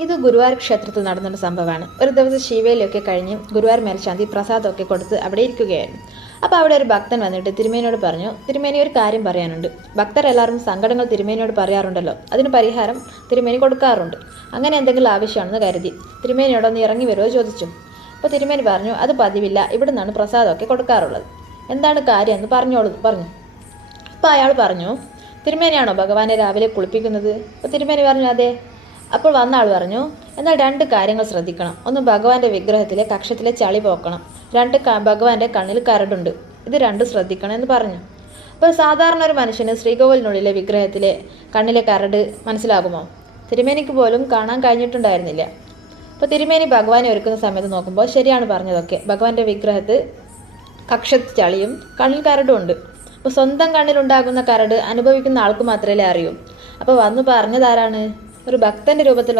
ഇത് ഗുരുവായൂർ ക്ഷേത്രത്തിൽ നടന്നൊരു സംഭവമാണ്. ഒരു ദിവസം ശിവേലിയൊക്കെ കഴിഞ്ഞ് ഗുരുവായൂർ മേൽശാന്തി പ്രസാദമൊക്കെ കൊടുത്ത് അവിടെ ഇരിക്കുകയായിരുന്നു. അപ്പോൾ അവിടെ ഒരു ഭക്തൻ വന്നിട്ട് തിരുമേനിയോട് പറഞ്ഞു, തിരുമേനി ഒരു കാര്യം പറയാനുണ്ട്. ഭക്തരെല്ലാവരും സങ്കടങ്ങൾ തിരുമേനിയോട് പറയാറുണ്ടല്ലോ, അതിന് പരിഹാരം തിരുമേനി കൊടുക്കാറുണ്ട്. അങ്ങനെ എന്തെങ്കിലും ആവശ്യമാണെന്ന് കരുതി തിരുമേനിയോടൊന്ന് ഇറങ്ങി വരുമോ ചോദിച്ചു. അപ്പോൾ തിരുമേനി പറഞ്ഞു, അത് പതിവില്ല, ഇവിടെ നിന്നാണ് പ്രസാദമൊക്കെ കൊടുക്കാറുള്ളത്. എന്താണ് കാര്യം എന്ന് പറഞ്ഞു. അപ്പോൾ അയാൾ പറഞ്ഞു, തിരുമേനിയാണോ ഭഗവാനെ രാവിലെ കുളിപ്പിക്കുന്നത്? അപ്പോൾ തിരുമേനി പറഞ്ഞു, അതെ. അപ്പോൾ വന്ന ആൾ പറഞ്ഞു, എന്നാൽ 2 കാര്യങ്ങൾ ശ്രദ്ധിക്കണം. ഒന്ന്, ഭഗവാന്റെ വിഗ്രഹത്തിലെ കക്ഷത്തിലെ ചളി പോക്കണം. 2, ഭഗവാന്റെ കണ്ണിൽ കരടുണ്ട്. ഇത് 2 ശ്രദ്ധിക്കണം എന്ന് പറഞ്ഞു. അപ്പോൾ സാധാരണ ഒരു മനുഷ്യന് ശ്രീകോവിലിനുള്ളിലെ വിഗ്രഹത്തിലെ കണ്ണിലെ കരട് മനസ്സിലാകുമോ? തിരുമേനിക്ക് പോലും കാണാൻ കഴിഞ്ഞിട്ടുണ്ടായിരുന്നില്ല. അപ്പോൾ തിരുമേനി ഭഗവാനെ ഒരുക്കുന്ന സമയത്ത് നോക്കുമ്പോൾ ശരിയാണ് പറഞ്ഞതൊക്കെ. ഭഗവാന്റെ വിഗ്രഹത്തിൽ കക്ഷത്ത് ചളിയും കണ്ണിൽ കരടും ഉണ്ട്. അപ്പോൾ സ്വന്തം കണ്ണിലുണ്ടാകുന്ന കരട് അനുഭവിക്കുന്ന ആൾക്ക് മാത്രമേ അറിയൂ. അപ്പോൾ വന്ന് പറഞ്ഞതാരാണ്? ഒരു ഭക്തന്റെ രൂപത്തിൽ